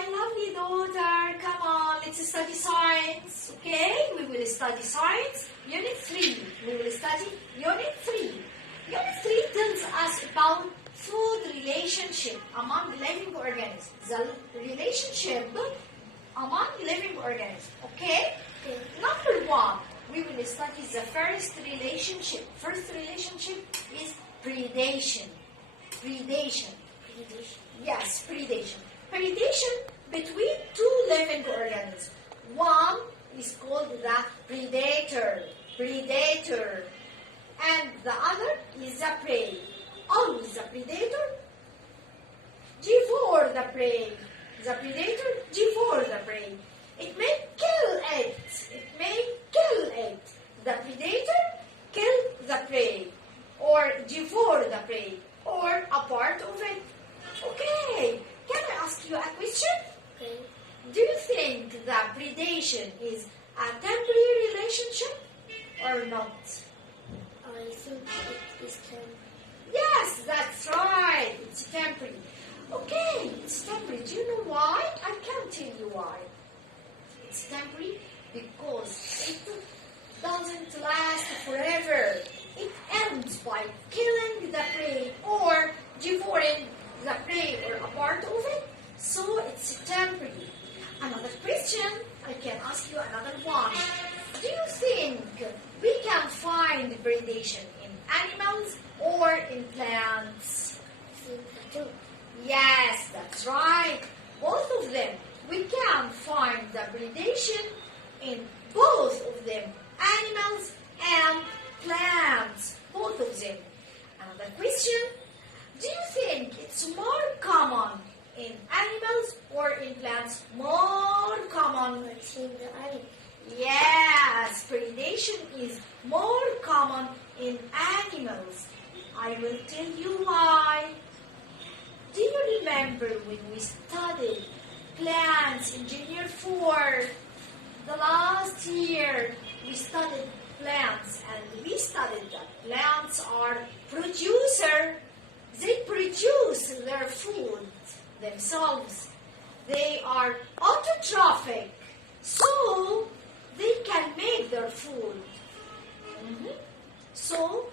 my lovely daughter. Come on, let's study science. Okay, we will study science. Unit 3. We will study Unit 3. Unit 3 tells us about food relationship among living organisms. The relationship among living organisms. Okay? Number 1, we will study the first relationship. First relationship is predation. Predation. Yes, predation. Predation between two living organisms. One is called the predator. Predator. And the other is the prey. Always the predator devour the prey. The predator devours the prey. It may kill it. It may kill it. The predator kill the prey or devour the prey or a part of it. Okay, can I ask you a question? Okay. Do you think that predation is a temporary relationship or not? I think it is temporary. Yes, that's right. It's temporary. Okay, it's temporary. Do you know why? I can't tell you why. It's temporary because it doesn't last forever. It ends by killing the prey or devouring the prey or a part of it. So it's temporary. Another question, I can ask you another one. Do you think we can find predation in animals or in plants? I think I do. Yes, that's right. Both of them. We can find the predation in both of them, animals and plants. Both of them. Another question. Do you think it's more common in animals or in plants? More common. I think the animal. Yes, predation is more common in animals. I will tell you why. Do you remember when we studied plants in Junior 4? The last year we studied plants and we studied that plants are producer. They produce their food themselves. They are autotrophic, so they can make their food. So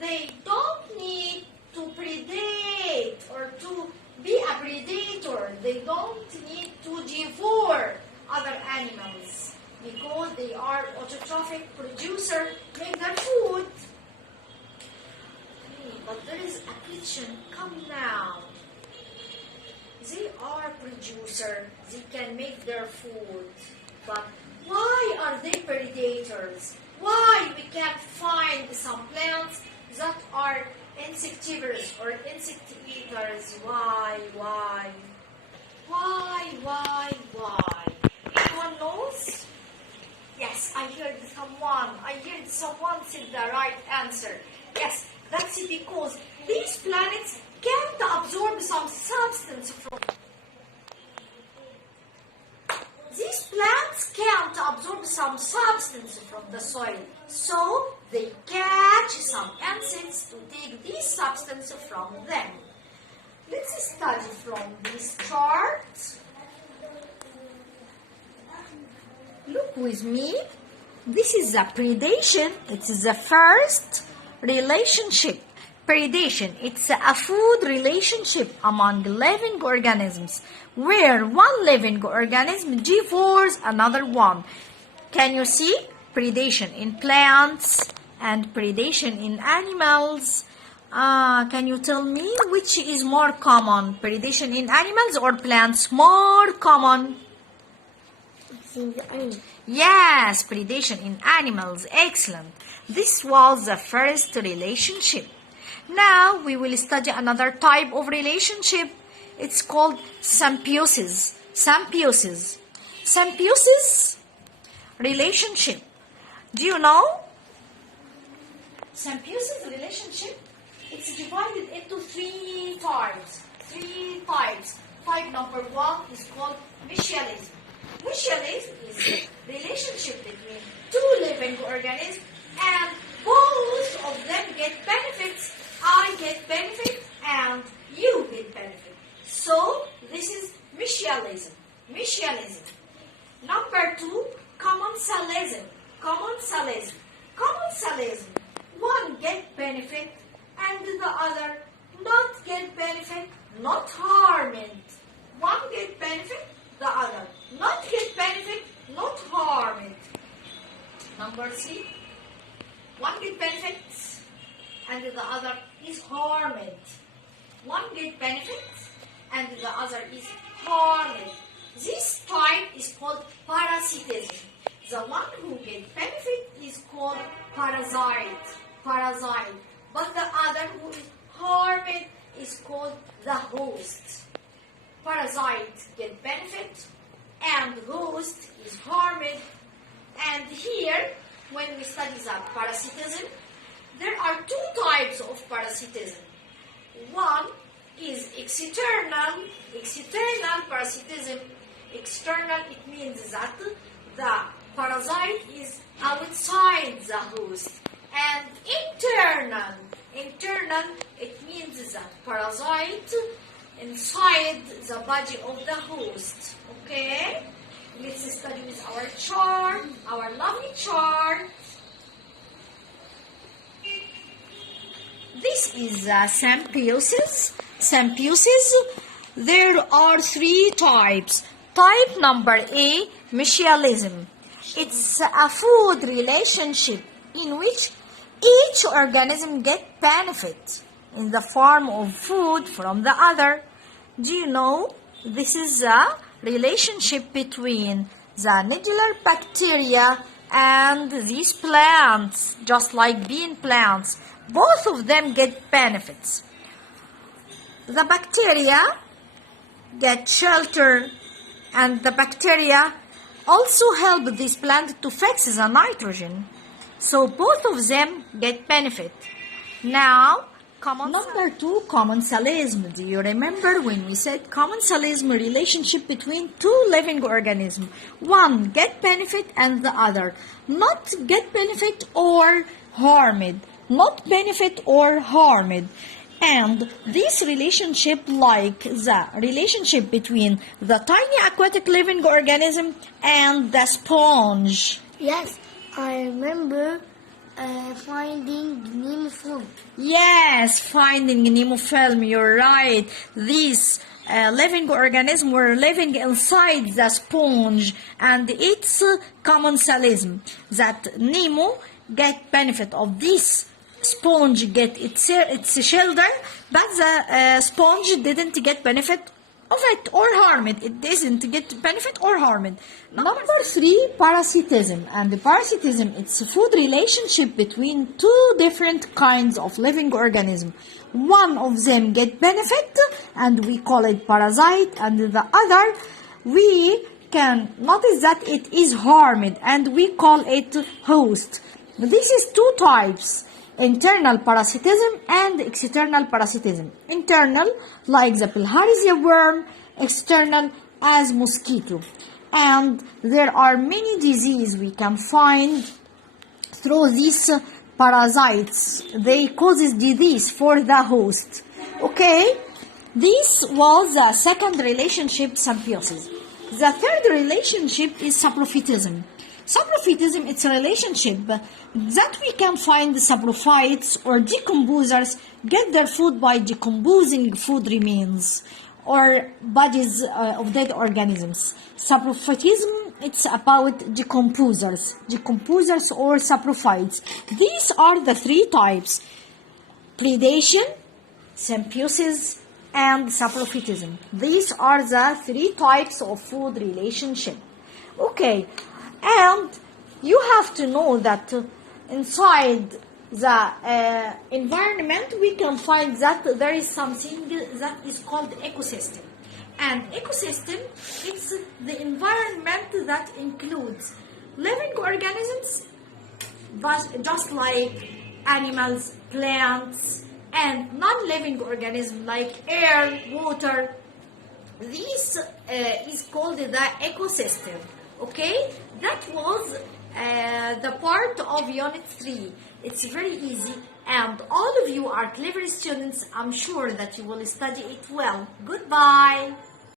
they don't need to predate or to be a predator. They don't need to devour other animals because they are autotrophic producer, make their food. But there is a question, come now. They are producer, they can make their food, but why are they predators? Why we can't find some plants that are insectivorous or insect eaters? Why? Anyone knows? Yes, I heard someone said the right answer. Yes, that's because these planets can't absorb some substance from the soil. So they catch some insects to take this substance from them. Let's study from this chart. Look with me. This is the predation. It is the first relationship. Predation. It's a food relationship among living organisms where one living organism devours another one. Can you see? Predation in plants and predation in animals. Can you tell me which is more common? Predation in animals or plants? More common? I think the animal. Yes, predation in animals. Excellent. This was the first relationship. Now we will study another type of relationship. It's called symbiosis. Symbiosis relationship. Do you know? Symbiosis relationship, it's divided into three types. Type number 1 is called mutualism. Mutualism is the relationship between two living organisms and both of them get benefits. I get benefit and you get benefit. So this is mutualism. Mutualism. Mutualism. Number 2, commensalism. Commensalism. Commensalism. One get benefit and the other not get benefit, not harm it. One get benefit, the other not get benefit, not harm it. Number 3, one get benefits and the other is harmed. One get benefits and the other is harmed. This type is called parasitism. The one who gets benefit is called parasite. Parasite. But the other who is harmed is called the host. Parasite get benefit and host is harmed. And here, when we study the parasitism, there are 2 types of parasitism. One is external parasitism. External, it means that the parasite is outside the host. And internal, it means that parasite inside the body of the host. Okay? Let's study with our chart, our lovely chart. This is symbiosis. Symbiosis. There are 3 types. Type number A, mutualism. It's a food relationship in which each organism gets benefit in the form of food from the other. Do you know? This is a relationship between the nodular bacteria and these plants, just like bean plants. Both of them get benefits. The bacteria get shelter, and the bacteria also help this plant to fix the nitrogen. So both of them get benefit. Now, number 2, commensalism. Do you remember when we said commensalism, relationship between 2 living organisms? One get benefit and the other not get benefit or harmed. Not benefit or harmed. And this relationship, like the relationship between the tiny aquatic living organism and the sponge. Yes, I remember finding Nemo film. Yes, finding Nemo film, you're right. These living organisms were living inside the sponge, and it's commensalism that Nemo get benefit of this sponge, get its shelter, but the sponge didn't get benefit of it or harm it. It doesn't get benefit or harm it. Number 3, parasitism. And the parasitism, it's a food relationship between 2 different kinds of living organisms. One of them get benefit, and we call it parasite, and the other, we can notice that it is harmed, and we call it host. This is 2 types. Internal parasitism and external parasitism. Internal, like the bilharzia worm. External, as mosquito. And there are many diseases we can find through these parasites. They cause disease for the host. Okay? This was the second relationship, symbiosis. The third relationship is saprophytism. Saprophytism, it's a relationship that we can find saprophytes or decomposers get their food by decomposing food remains or bodies of dead organisms. Saprophytism, it's about decomposers or saprophytes. These are the 3 types: predation, symbiosis, and saprophytism. These are the 3 types of food relationship. Okay. And you have to know that inside the environment we can find that there is something that is called ecosystem. And ecosystem, it's the environment that includes living organisms, but just like animals, plants, and non-living organisms like air, water. This is called the ecosystem. Okay, that was the part of Unit 3. It's very easy, and all of you are clever students. I'm sure that you will study it well. Goodbye.